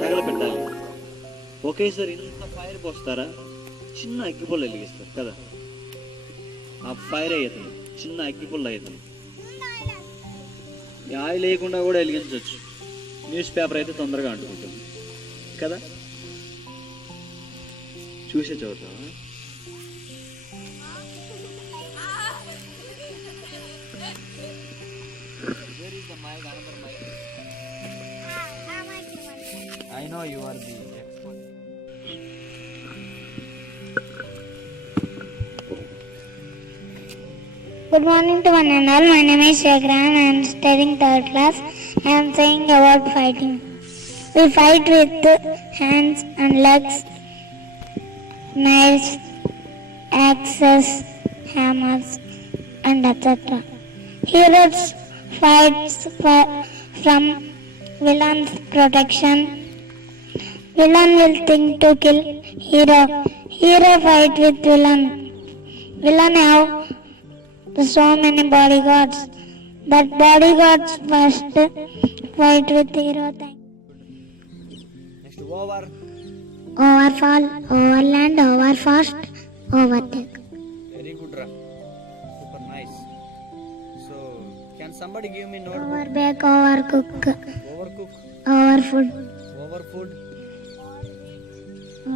తగలబెట్టాలి. ఒకేసారి ఇంత ఫైర్ పోస్తారా, చిన్న అగ్గిపుల్ల వెలిగిస్తారు కదా, ఆ ఫైర్ అవుతుంది, చిన్న అగ్గిపుల్ల అవుతుంది. ఆయిల్ వేయకుండా కూడా వెలిగించవచ్చు. న్యూస్ పేపర్ అయితే తొందరగా అంటుకుంటుంది కదా. చూసే చదువుతావా? I know you are the expert. Good morning to one and all. My name is Shagran. I am studying third class. I am saying about fighting. We fight with hands and legs, knives, axes, hammers, and etc. Heroes fights from villain's protection. Villain will think to kill hero. Hero fight with villain. Villain have so many bodyguards. But bodyguards first fight with hero. Next, over. Overfall, overland, overfast, overtake. Very good, Ra. Super nice. So, can somebody give me notebook? Overbake, overcook, Overcook, overfood, overfood.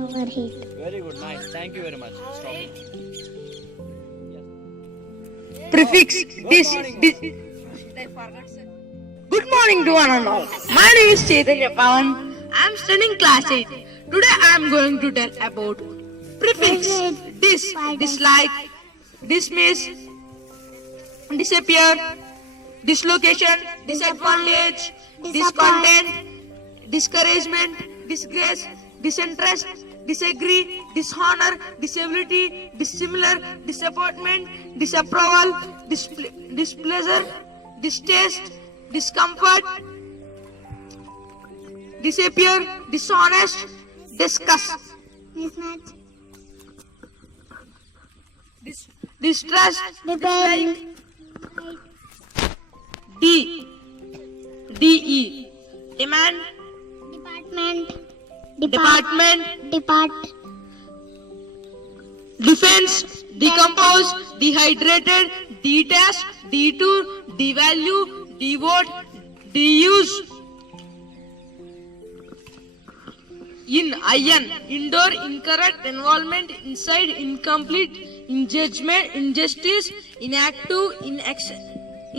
overheat. Very good, nice. Thank you very much. Stop. Prefix this. Good morning to one and all. My name is Chaitanya Pawan. I am studying class 8. Today I am going to tell about prefix. Dis, dislike, dismiss, disappear, dislocation, disadvantage, discontent, discouragement, disgrace, disinterest, disagree, dishonor, disability, dissimilar, disappointment, disapproval, displeasure, distaste, discomfort, disappear, dishonest, disgust, Mismatch, distrust, depend, DE, demand, department, depart, defense, decompose, dehydrated, detach, detour, devalue, devote, deuse. Iron, indoor, incorrect, involvement, inside, incomplete, injudgment, injustice, inactive,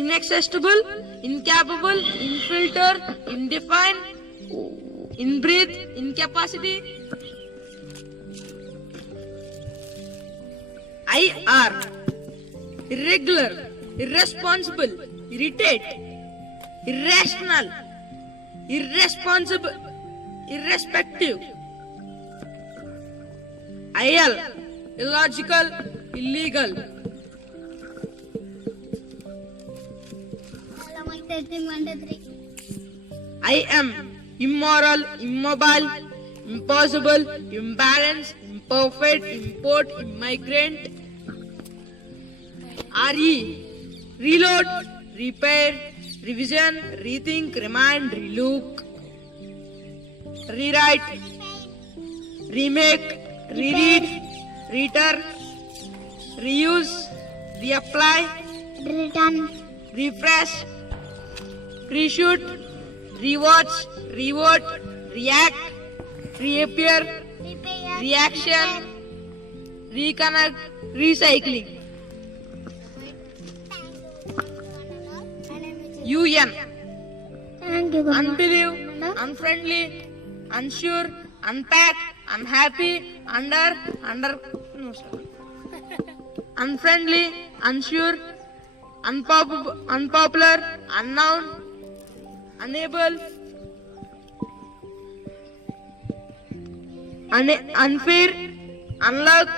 inaccessible, incapable, infilter, indefined, inbreathe, incapacity. IR, irregular, irresponsible, irritate, irrational, irresponsible, irrespective. IL, illogical, illegal. IM, immoral, immobile, impossible, imbalance, imperfect, import, immigrant. RE, reload, repair, revision, rethink, remind, relook, rewrite, remake, reread, return, reuse, reapply, return, refresh, reshoot, rewatch, revote, react, reappear, reaction, reconnect, recycling. UN, thank you. unbelieve, unfriendly, unsure, unpack, unhappy, unfriendly, unsure, unpopular, unknown, unable, unfair, unluck,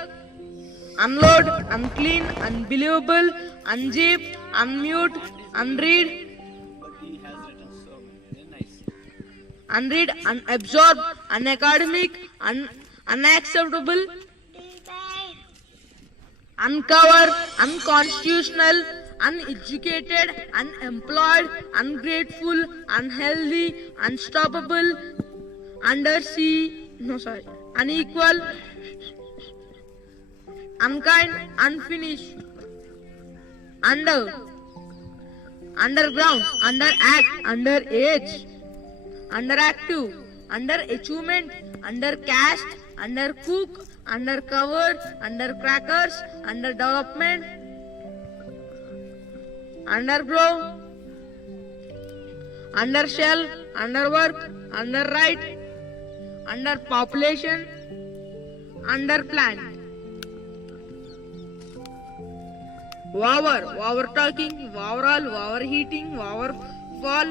unload, unclean, unbelievable, unzip, unmute, unread, unread, unabsorbed, unacademic, unacceptable, uncover, unconstitutional, uneducated, unemployed, ungrateful, unhealthy, unstoppable, unequal, unkind, unfinished, underground, underact, underage, underactive, underachievement, undercaste, undercook, undercover, undercrackers, underdevelopment, undergrow, undershell, underwork, underwrite, underpopulation, underplan. Over talking, overall, overheating, overfall,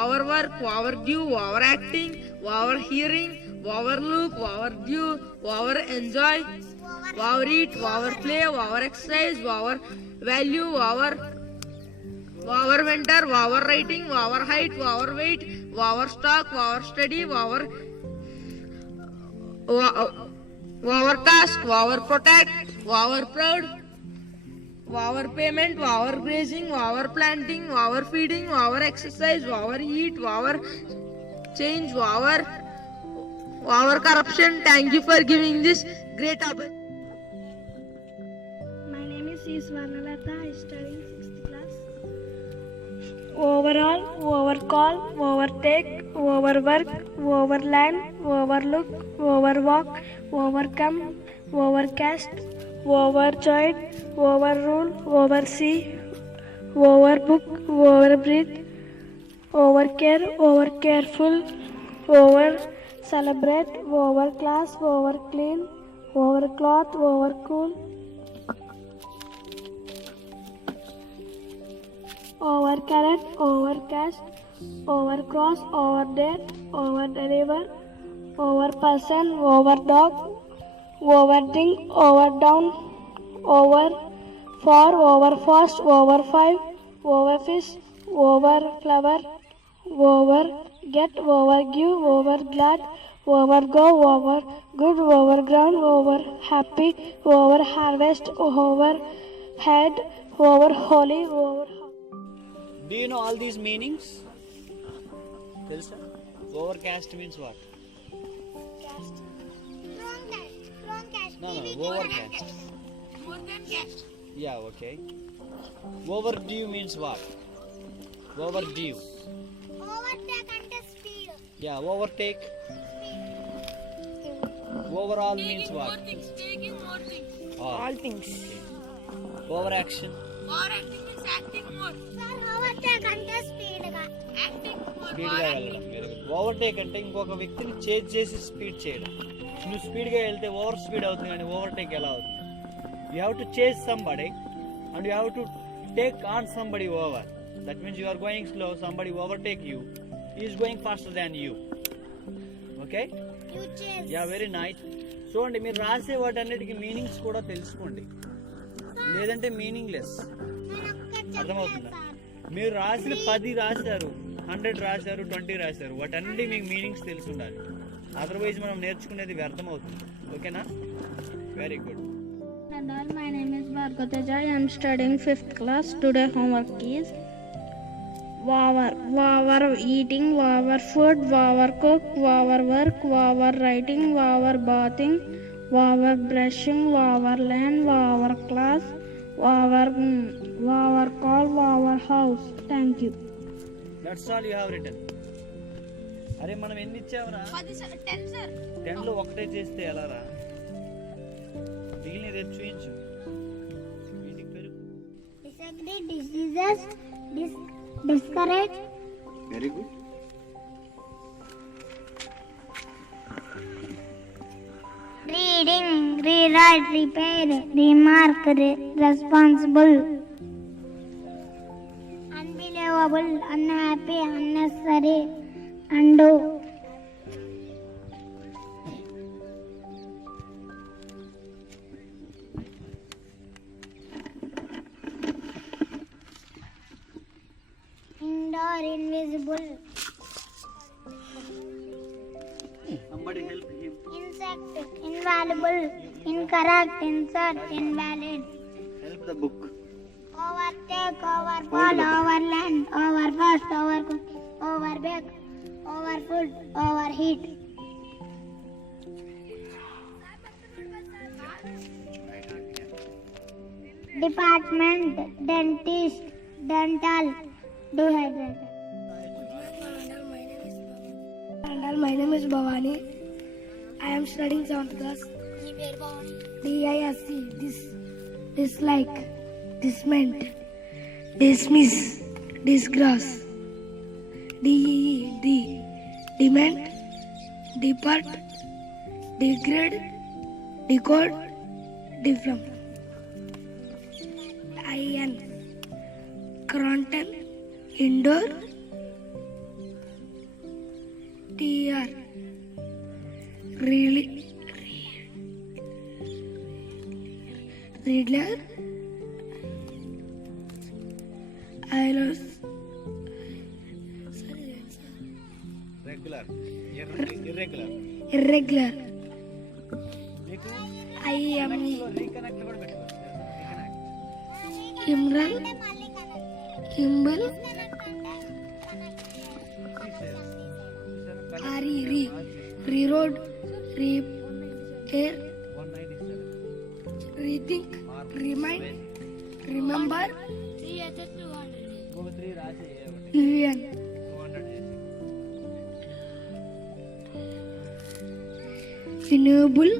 overwork, overdue, overacting, overhearing, overlook, overdue, overenjoy, overeat, overplay, overexercise, overvalue, overwinter, overwriting, overheight, overweight, overstock, overstudy, overtask, overprotect, overproud, overpayment, overgrazing, overplanting, overfeeding, overexercise, overeat, overchange, overcorruption. Thank you for giving this great opportunity. My name is Swarnalatha. I study 6th class. Overall, overcall, overtake, overwork, overland, overlook, overwalk, overcome, overcast, overjoyed, overrule, oversee, overbook, overbreathe, overcare, overcareful, over celebrate, overclass, overclean, overcloth, overcool, overcarrot, overcast, overcross, overdate, overdeliver, overperson, overdog, overdrink, overdown, over for, overfast, overfive, overfish, overflower, overget, overgive, overglad, overgo, overgood, overground, overhappy, overharvest, overhead, overholy, over. Do you know all these meanings? Telsa? Overcast means what? No, overcast. More than cast. Yeah, okay. Overdue means what? Overdue. Overtake అంటే speed. Yeah, overtake. Overall means what? Taking more things. All things. Overaction. Overacting means acting more. Sir, overtake అంటే speed గా. Acting more. స్పీడ్గా వెళ్ళడం. Very good. Overtake అంటే ఇంకొక వ్యక్తిని చేజ్ చేసి స్పీడ్ చేయడం. నువ్వు స్పీడ్గా వెళ్తే ఓవర్ స్పీడ్ అవుతుంది కానీ ఓవర్టేక్ ఎలా అవుతుంది? You have to chase somebody and you have to take on somebody over. That means you are going slow, somebody overtake you, is going faster than you. Okay, You chase. Yeah, very nice. చూడండి, మీరు రాసే వాటన్నిటికీ మీనింగ్స్ కూడా తెలుసుకోండి, లేదంటే మీనింగ్లెస్. అర్థమవుతుందా? మీరు రాసిన 10 రాశారు, 100 రాశారు, 20 రాశారు, వాటన్నిటి మీకు మీనింగ్స్ తెలిసి ఉండాలి. అదర్వైజ్ మనం నేర్చుకునేది వ్యర్థమవుతుంది. ఓకేనా? Very good. My name is Bhargav Teja. I am studying 5th class. Today homework is Waver eating, waver food, waver cook, waver work, waver writing, waver bathing, waver brushing, waver land, waver class, waver call, waver house. Thank you. That's all you have return. అరే, మనం ఎన్ని ఇచ్చామరా? 10 sir. 10లో ఒకటే చేస్తే ఎలా రా? మిగిలిన రేపు చూయించు. ఇంటికి పెరుగు. Disagree, diseases, discourage. Very good. Reading, rewrite, repair, remark, responsible. Unbelievable, unhappy, unnecessary, undo. Indoor, invisible. Somebody help him. Insect, invaluable, incorrect, insert, invalid. Help the book. Overtake, overfall, overland, overfast, overcook, overbake, our food, overheat. Department, dentist, dental, dehydrated. My name is Bhavani. I am studying 7th class. DISC, dislike, disment, dismiss, disgrace. DEE, dement, depart, degrade, decode, deform. IN, Cronton, indoor. TR, really, Riddler, Ilos, regular irregular irregular, మీకు IME, reconnect కూడా పెట్టుకోవచ్చు. Imral, Imbal, RE, reroad, repair, 197 rethink, remind, remember, ఇంకొక 3 రాసి UN, 200 చేసి renewable.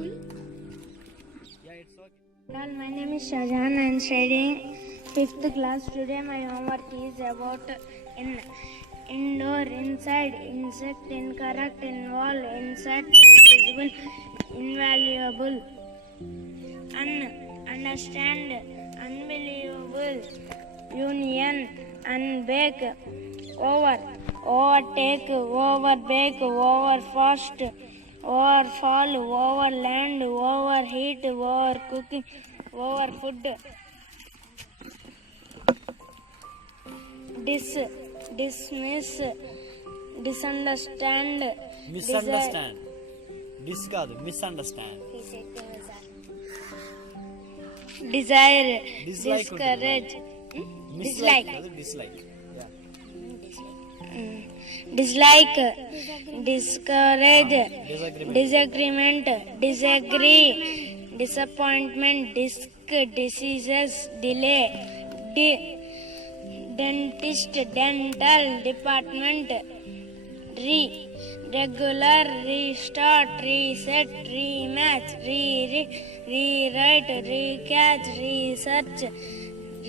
It's okay. Well, my name is Shahjahan. I am studying 5th class. Today my homework is about indoor, inside, insect, incorrect, involve, insect, invisible, invaluable, understand, unbelievable, union, unbake, over, overtake, overbake, overfast, overfall, overland, overheat, overcooking, overfood, dismiss, disunderstand, misunderstand dis కాదు misunderstand desire, Dislike discourage, dislike కాదు dislike dislike, discourage, disagreement disagreement, disagree, disappointment, diseases, delay, dentist, dental, department, regular, restart, reset, rematch, rewrite, recatch, research,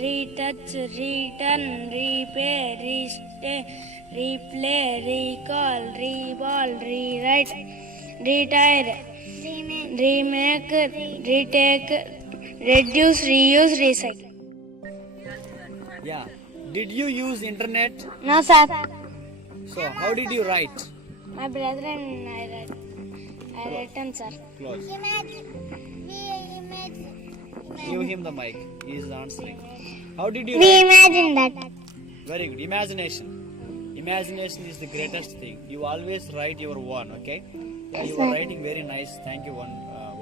retouch, return, repay, restay, replay, recall, reball, rewrite, retire, remake, retake, reduce, reuse, recycle. Yeah did you use internet No, sir. So how did you write My brother and I written, sir. Close give him the mic he is answering how did you We imagine that. Very good imagination is the greatest thing. You always write your one, okay? You are writing very nice. Thank you,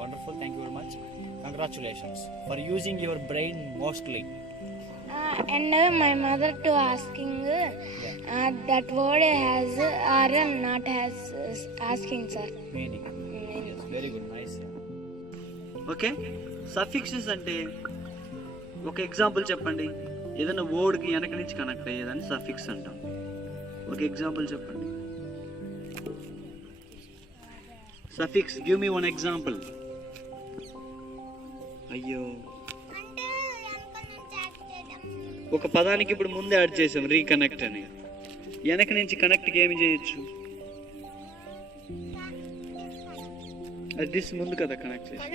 wonderful. Thank you very much. Congratulations for using your brain mostly. And my mother to asking that word has or not has asking, sir. Meaning. Yes, very good, nice. Okay, suffixes అంటే ఒక ఎగ్జాంపుల్ చెప్పండి. ఏదైనా వర్డ్ కి వెనక నుంచి కనెక్ట్ అయ్యేదాన్ని సఫిక్స్ అంటాం. ఒక ఎగ్జాంపుల్ చెప్పండి. Suffix, give me one example. అయ్యో, ఒక పదానికి ఇప్పుడు ముందే యాడ్ చేసాం రీకనెక్ట్ అని. వెనక నుంచి కనెక్ట్కి ఏమి చేయొచ్చు? అది దిస్ ముందు కదా కనెక్ట్ చేసి.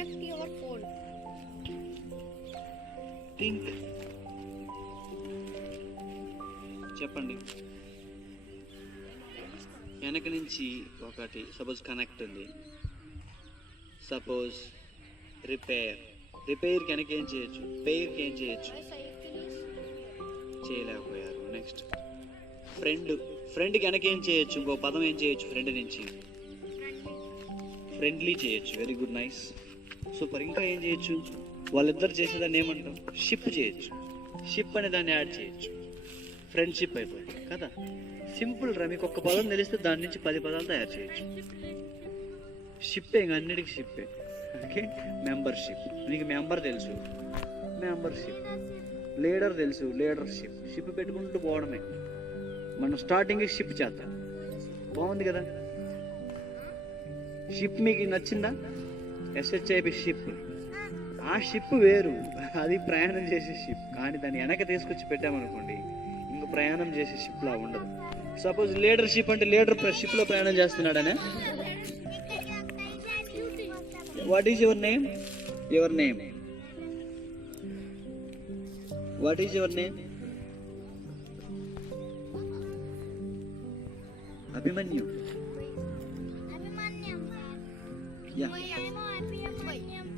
థింక్, చెప్పండి. వెనక నుంచి ఒకటి సపోజ్ కనెక్ట్ ఉంది. సపోజ్ రిపేర్, రిపేర్కి వెనక ఏం చేయొచ్చు? పేర్కి ఏం చేయొచ్చు? చేయలేకపోయారు. నెక్స్ట్ ఫ్రెండ్, ఫ్రెండ్కి వెనక ఏం చేయొచ్చు? ఇంకో పదం ఏం చేయొచ్చు? ఫ్రెండ్ నుంచి ఫ్రెండ్లీ చేయొచ్చు. Very good, nice, super. ఇంకా ఏం చేయొచ్చు? వాళ్ళిద్దరు చేసేదాన్ని ఏమంటాం? షిప్ చేయొచ్చు. షిప్ అనే దాన్ని యాడ్ చేయొచ్చు. ఫ్రెండ్షిప్ అయిపోయింది కదా. సింపుల్ రా, మీకు ఒక్క పదం తెలిస్తే దాని నుంచి 10 పదాలు తయారు చేయొచ్చు. షిప్పే, ఇంకా అన్నిటికీ షిప్పే. ఓకే, మెంబర్షిప్, నీకు మెంబర్ తెలుసు, మెంబర్షిప్. లీడర్ తెలుసు, లీడర్షిప్. షిప్ పెట్టుకుంటూ పోవడమే. మనం స్టార్టింగ్ షిప్ చేద్దాం. బాగుంది కదా? షిప్ మీకు నచ్చిందా? SHIP ship. ఆ షిప్ వేరు, అది ప్రయాణం చేసే షిప్. కానీ దాన్ని వెనక తీసుకొచ్చి పెట్టామనుకోండి, ఇంక ప్రయాణం చేసే షిప్ లా ఉండదు. సపోజ్ లీడర్షిప్ అంటే లీడర్ షిప్ లో ప్రయాణం చేస్తున్నాడనే. What is your name? Your name, what is your name? Abhimanyu. Yeah,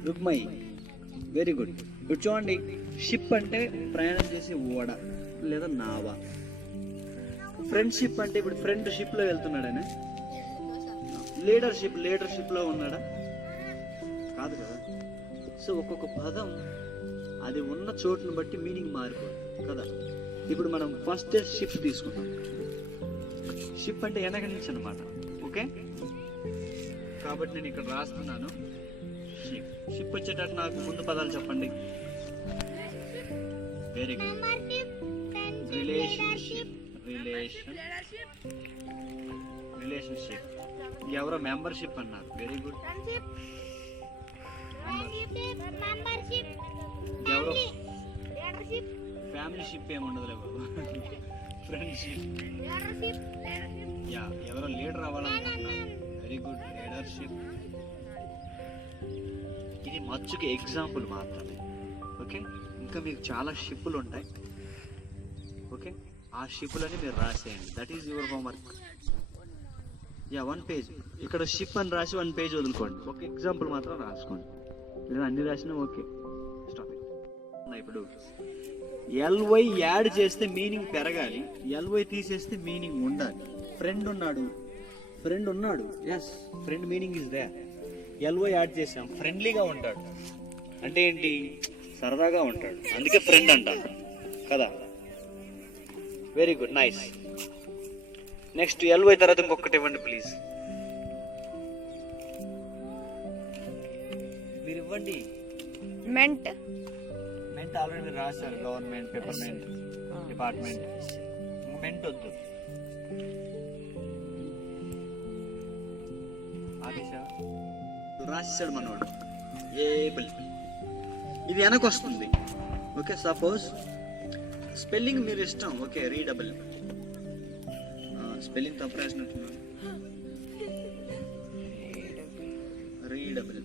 Rukmai. Very good. ఇప్పుడు చూడండి, షిప్ అంటే ప్రయాణం చేసే ఓడ లేదా నావ. ఫ్రెండ్షిప్ అంటే ఇప్పుడు ఫ్రెండ్ షిప్ లో వెళ్తున్నాడనే. లీడర్షిప్ లో ఉన్నాడా? కాదు కదా. సో ఒక్కొక్క పదం అది ఉన్న చోటును బట్టి మీనింగ్ మారిపోతుంది కదా. ఇప్పుడు మనం ఫస్ట్ షిప్ తీసుకుంటాం. షిప్ అంటే వెనక నుంచి అనమాట. ఓకే, కాబట్టి నేను ఇక్కడ రాస్తున్నాను షిప్. షిప్ వచ్చేటట్టు నాకు ముందు పదాలు చెప్పండి. Very good. రిలేషన్షిప్. ఎవరో మెంబర్షిప్ అన్నారు. Very good. ఎవరో ఫ్యామిలీ షిప్ ఏముండదులే బాబు. ఫ్రెండ్షిప్. యా, ఎవరో లీడర్ అవ్వాలనుకుంటున్నారు. Very good, leadership. ఇది మచ్చుకి ఎగ్జాంపుల్ మాత్రమే. ఓకే, ఇంకా మీకు చాలా షిప్పులు ఉంటాయి. ఓకే, ఆ షిప్పులని మీరు రాసేయండి. That is your homework. Yeah, 1 page. ఇక్కడ షిప్ అని రాసి 1 పేజ్ వదులుకోండి. ఒక ఎగ్జాంపుల్ మాత్రం రాసుకోండి, లేదా అన్ని రాసినా ఓకే. స్టాప్. ఇప్పుడు LY యాడ్ చేస్తే మీనింగ్ పెరగాలి, LY తీసేస్తే మీనింగ్ ఉండాలి. ఫ్రెండ్ ఉన్నాడు. Yes, friend meaning is there. LY add చేసాం, ఫ్రెండ్లీగా ఉంటాడు అంటే ఏంటి? సరదాగా ఉంటాడు, అందుకే ఫ్రెండ్ అంటాడు కదా. Very good, nice. Next LY తర్వాత ఇంకొకటి ఇవ్వండి ప్లీజ్. మీరు ఇవ్వండి. Ment. ఆల్రెడీ మీరు రాశారు. గవర్నమెంట్, పేపర్మెంట్, డిపార్ట్మెంట్. మెంట్ వద్దు. రాశాడు మనోడు. ఏబుల్, ఇది వెనక వస్తుంది. ఓకే, సపోజ్ స్పెల్లింగ్ మీరు ఇష్టం. Okay, readable. స్పెల్లింగ్ తప్పు రాసినట్టున్నాను. రీడబుల్.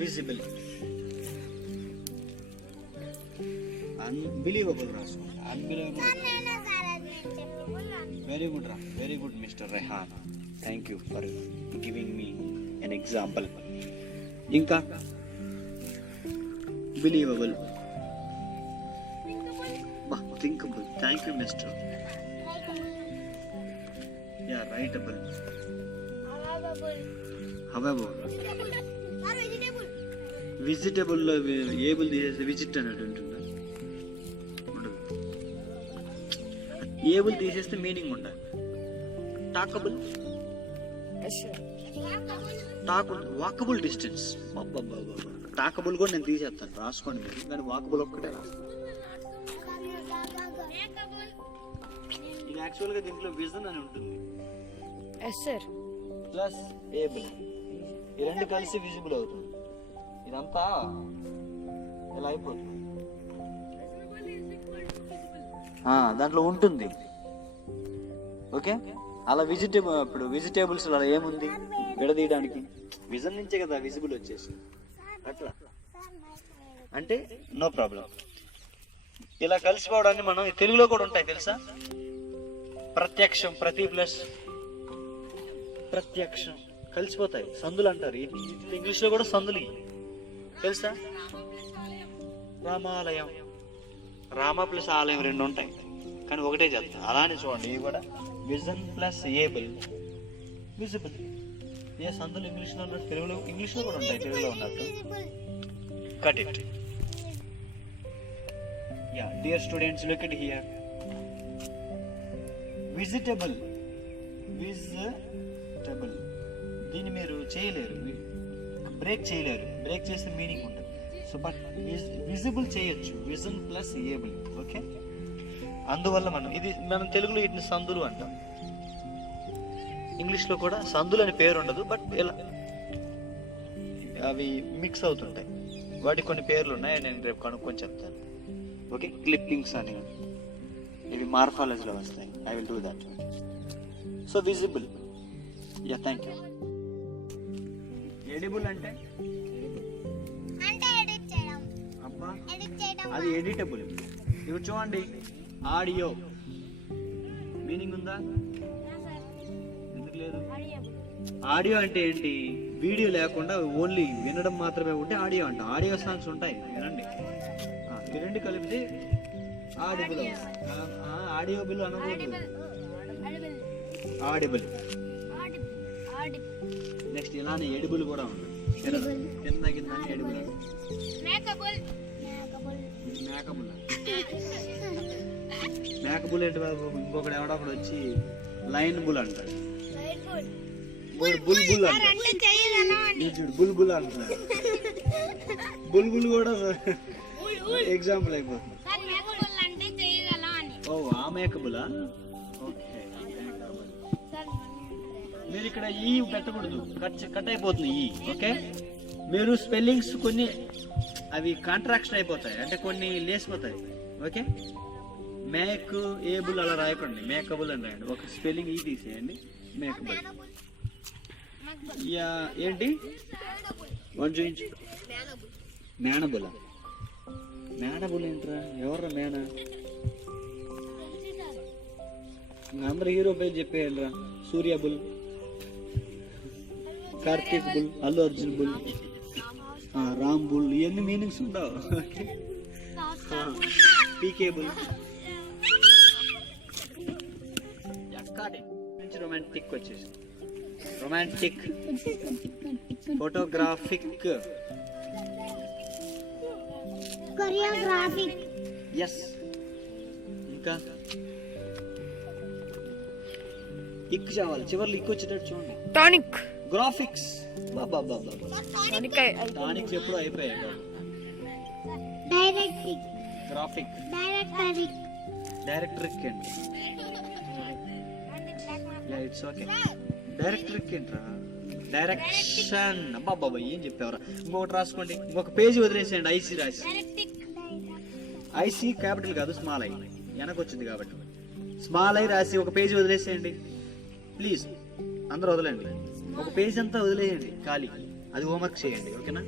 విజిబుల్. అన్బిలీవబుల్ రాసుకోండి. అన్బిలీవబుల్. వెరీ గుడ్ రా, very good mister Rehan. Thank you for giving me an example. ఇంకా believable. Thinkable. Thank you mister. Yeah, writable. Havable. Visitable లో able తీసేస్తే visit అన్నట్టు ఉంటుందా? ఉండదు. ఏబుల్ తీసేస్తే మీనింగ్ ఉండాలి. టాకబుల్. Walkable distance. టాకబుల్ కూడా నేను తీసేస్తాను, రాసుకోండి మీరు. కానీ వాకబుల్ ఒక్కటే రాస్తాను. ఇది యాక్చువల్గా దీంట్లో విజన్ అని ఉంటుంది. ప్లస్ ఏబుల్, ఈ రెండు కలిసి విజిబుల్ అవుతుంది. ఇదంతా ఇలా అయిపోతుంది. దాంట్లో ఉంటుంది. ఓకే, అలా ఇప్పుడు వెజిటేబుల్స్ అలా ఏముంది విడదీయడానికి? విజన్ నుంచే కదా విజిబుల్ వచ్చేసి. అట్లా అంటే నో ప్రాబ్లం. ఇలా కలిసిపోవడాన్ని మనం తెలుగులో కూడా ఉంటాయి తెలుసా? ప్రత్యక్షం, ప్రతి ప్లస్ ప్రత్యక్షం కలిసిపోతాయి. సందులు అంటారు. ఇంగ్లీష్ లో కూడా సందులు తెలుసా? రామాలయం, రామ ప్లస్ ఆలయం రెండు ఉంటాయి, కానీ ఒకటే చేస్తాం. అలానే చూడండి, ఇవి కూడా విజన్ ప్లస్ ఏబుల్, విజిబుల్. ఏ సందులు ఇంగ్లీష్లో ఉన్నట్టు తెలుగులో, ఇంగ్లీష్లో కూడా ఉంటాయి తెలుగులో ఉన్నట్టు. Cut it. Yeah, dear students, look it here. Vegetable, దీన్ని మీరు చేయలేరు, బ్రేక్ చేయలేరు. బ్రేక్ చేస్తే మీనింగ్ ఉంటుంది. సో బట్ విజిబుల్ చేయొచ్చు, విజన్ ప్లస్ ఏబుల్. ఓకే, అందువల్ల మనం తెలుగులో వీటిని సందులు అంటాం. ఇంగ్లీష్లో కూడా సందులు అని పేరు ఉండదు, బట్ ఇలా అవి మిక్స్ అవుతుంటాయి. వాటికి కొన్ని పేర్లు ఉన్నాయి, నేను రేపు కనుక్కొని చెప్తాను. ఓకే, క్లిప్పింగ్స్ అని ఇవి మార్ఫాలజీలో వస్తాయి. I will do that. So visible, yeah, thank you. Edible అంటే అబ్బా, అది ఎడిటబుల్. ఇప్పుడు చూడండి, ఆడియో మీనింగ్ ఉందా? ఎందుకు లేదు? ఆడియో అంటే ఏంటి? వీడియో లేకుండా ఓన్లీ వినడం మాత్రమే ఉంటే ఆడియో అంట. ఆడియో సాంగ్స్ ఉంటాయి, వినండి. ఈ రెండు కలిపితే ఆడిబుల్. ఆడియోబుల్ అనకూడదు, ఆడిబుల్. నెక్స్ట్ ఇలానే ఎడిబుల్ కూడా ఉంది. కింద ఎడిబుల్, మేకబుల్ ఏంటి బాబు? ఇంకొకటి ఎవడొకడు వచ్చి లైన్ బుల్ అంటాడు. బుల్ బుల్ అంటాడు. బుల్ బుల్ అంటున్నాడు. బుల్ బుల్ కూడా ఎగ్జాంపుల్ అయిపోతుంది. ఓ, ఆ మేకబులా? ఓకే, మీరు ఇక్కడ ఈ పెట్టకూడదు, కట్ అయిపోతుంది ఈ. ఓకే, మీరు స్పెల్లింగ్స్ కొన్ని అవి కాంట్రాక్షన్ అయిపోతాయి, అంటే కొన్ని లేసిపోతాయి. ఓకే, మేక్ ఏబుల్ అలా రాయకండి, మేకబుల్ అని రాయండి. ఒక స్పెల్లింగ్ ఈ తీసేయండి, మేకబుల్. ఏంటి వన్ చూపించు. మేనబుల్. మేనబుల్ ఏంట్రా? ఎవర్రా మేన? అందరు హీరో పేరు చెప్పేయండి రా. Surya bull, Karthik bull, Allu Arjun bull, Ram bull, ఇవన్నీ మీనింగ్స్ ఉండవు. PK bull. రొమాంటిక్ వచ్చేసి రొమాంటిక్, ఫోటోగ్రాఫిక్, కొరియోగ్రాఫిక్. ఎస్, ఇంకా ఇక్ చావాలి, చివర్లు ఇక్ వచ్చేటట్టు చూడండి. Tonic. గ్రాఫిక్స్. టానిక్స్ ఎప్పుడూ అయిపోయాయి. డైరెక్టిక్. గ్రాఫిక్. డైరెక్టరిక్. డైరెక్టరిక్ ఏంటి? Yeah, it's okay. డైరెక్టరిక్ ఏంట్రా? డైరెక్షన్. అబ్బా, ఏం చెప్పావరా? ఇంకొకటి రాసుకోండి, ఇంకొక పేజీ వదిలేసేయండి. ఐసీ రాసి, ఐసీ క్యాపిటల్ కాదు, స్మాల్ ఐ వెనక వచ్చింది కాబట్టి స్మాల్ ఐ రాసి ఒక పేజీ వదిలేసేయండి ప్లీజ్. అందరూ వదలండి, ఒక పేజ్ అంతా వదిలేయండి ఖాళీ. అది హోంవర్క్ చేయండి, ఓకేనా?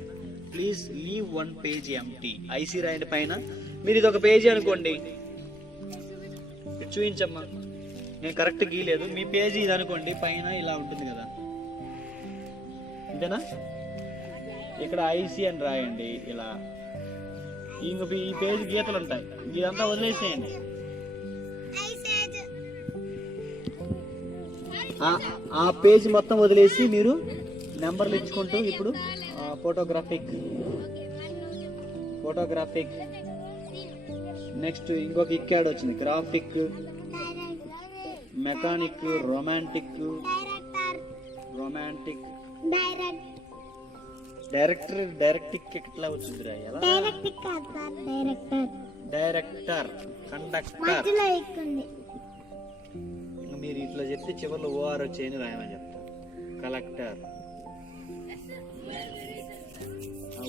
Please leave one page empty. ఐసీ రాయండి పైన. మీరు ఇది ఒక పేజీ అనుకోండి, చూపించమ్మా. నేను కరెక్ట్ గీయలేదు, మీ పేజీ ఇది అనుకోండి, పైన ఇలా ఉంటుంది కదా, అంతేనా? ఇక్కడ ఐసీ అని రాయండి ఇలా. ఇంకొక ఈ పేజీ గీతలు ఉంటాయి, ఇదంతా వదిలేసేయండి. ఆ పేజ్ మొత్తం వదిలేసి మీరు నెంబర్లు ఇచ్చుకుంటూ ఇప్పుడు ఫోటోగ్రాఫిక్, నెక్స్ట్ ఇంకొక ఇక్కాడ్ వచ్చింది, గ్రాఫిక్, మెకానిక్, రొమాంటిక్, డైరెక్టిక్ ఎట్లా వచ్చిందిరా? ఎలా? Director, conductor. మీరు ఇట్లా చెప్తే చివరిలో ఓఆర్ వచ్చేయని రాయమని చెప్తారు. కలెక్టర్,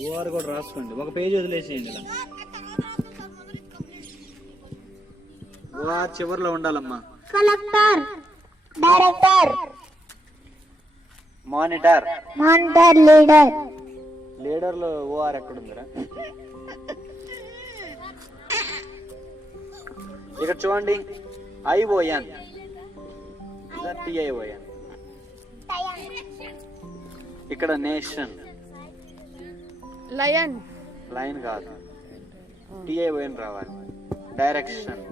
ఓఆర్ కూడా రాసుకోండి, ఒక పేజీ వదిలేసేయండి. ఇలా ఓఆర్ చివరిలో ఉండాలమ్మా. Collector, director, monitor, leader. Leader లో ఓఆర్ ఎక్కడుందిరా? ఇక్కడ చూడండి, ఐఓఎన్, టిఐఓఎన్. ఇక్కడ నేషన్, లైన్ కాదు, టిఐఓఎన్ రావాలి. డైరెక్షన్,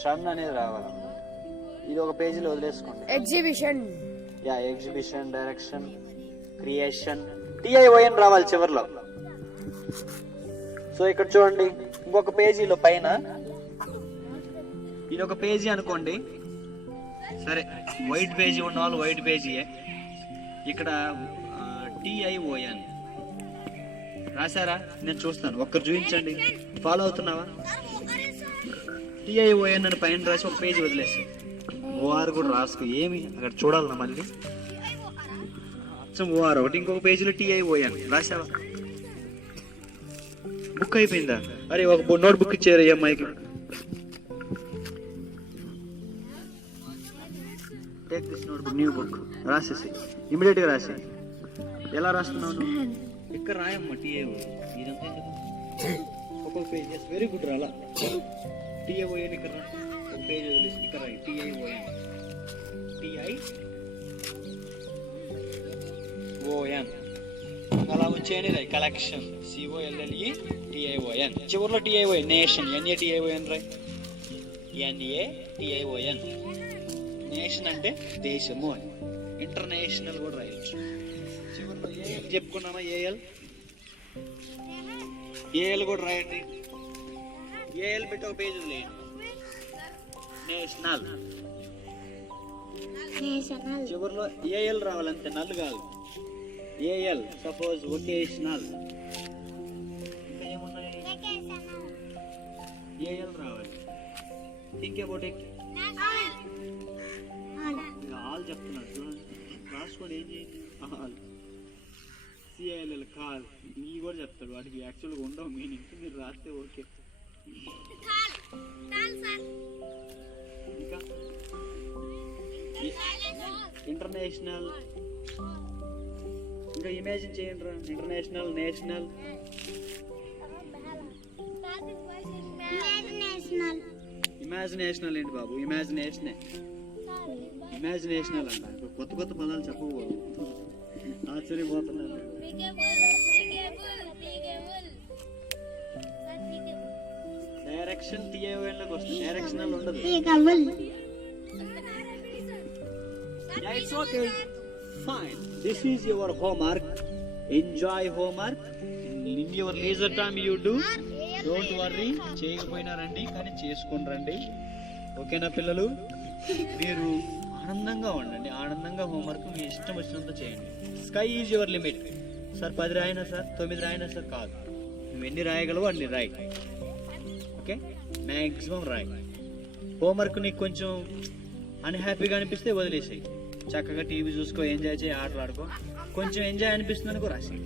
షన్ అనేది రావాలి. ఇది ఒక పేజీలో వదిలేసుకోండి. Exhibition. Yeah, exhibition, direction, creation, TION రావాలి చివర్లో. సో ఇక్కడ చూడండి, ఇంకొక పేజీలో పైన ఇది ఒక పేజీ అనుకోండి, సరే వైట్ పేజీ ఉన్న వాళ్ళు వైట్ పేజీయే. ఇక్కడ TION రాశారా? నేను చూస్తాను, ఒక్కరు చూపించండి. ఫాలో అవుతున్నావా? TION అని పైన రాసి ఒక పేజీ వదిలేసి OR కూడా రాసుకో. ఏమి అక్కడ చూడాలన్నా మళ్ళీ అచ్చం OR ఒకటి, ఇంకొక పేజీలో TION రాసావా? బుక్ అయిపోయిందా? అరే ఒక నోట్ బుక్ ఇచ్చారు ఈ అమ్మాయికి. Take this note book, new book. రాసేసి ఇమీడియట్ గా రాసి. ఎలా రాస్తున్నావు నువ్వు? ఇక్కడ రాయమ్మా TIO. ఇదంతా ఒక్కొక్క పేజ్. Very good. రాలా TION ఇక్కడ రా. ఒక పేజ్ వదిలేసి ఇక్కడ రాయి TION. అలా వచ్చేయని రాయి. కలెక్షన్ COLLE చివరిలో TION. నేషన్ NATION రాయి. NATION నేషన్ అంటే దేశము అని. ఇంటర్నేషనల్ కూడా రాయొచ్చు. చివరిలో AL చెప్పుకున్నామా? AL కూడా రాయండి. AL పెట్టి ఒక పేజ్ వదిలేయండి. నేషనల్ చివరిలో AL రావాలంతే, నల్ కాదు. AL suppose vocational. ఇంకా ఏమున్నాయి? AL రావాలి. Think about it. ఆల్ చెప్తున్నాడు చూడండి, రాసుకొని ఏం చేయండి. All CILL call. ఇవి కూడా చెప్తాడు, వాటికి యాక్చువల్గా ఉండవు మీనింగ్, మీరు రాస్తే ఓకే. ఇంకా ఇంటర్నేషనల్. ఇంకా ఇమాజిన్ చేయండి రా. International, national. ఇమాజినేషనల్ ఏంటి బాబు? ఇమాజినేషనే. ఇమాజినేషనల్ అంట. కొత్త కొత్త పదాలు చెప్పవు, ఆశ్చర్యపోతున్నాను. డైరెక్షన్ TION లోకి వస్తుంది, డైరెక్షనల్ ఉండదు. It's okay. Fine. This is your homework. Enjoy homework. In your leisure time you do. Don't worry. చేయకపోయినా రండి, కానీ చేసుకొని రండి. ఓకేనా పిల్లలు? మీరు ఆనందంగా ఉండండి, ఆనందంగా హోంవర్క్ మీ ఇష్టం వచ్చినంత చేయండి. Sky is your limit. Sir 10 రాయినా సార్, 9 రాయినా సార్ కాదు. నువ్వు ఎన్ని రాయగలవు అన్ని రాయి. ఓకే, మ్యాక్సిమం రాయి. హోంవర్క్ నీకు కొంచెం అన్హ్యాపీగా అనిపిస్తే వదిలేసాయి. చక్కగా టీవీ చూసుకో, ఎంజాయ్ చేయి, ఆటలు ఆడుకో. కొంచెం ఎంజాయ్ అనిపిస్తుంది అనుకో రాసి.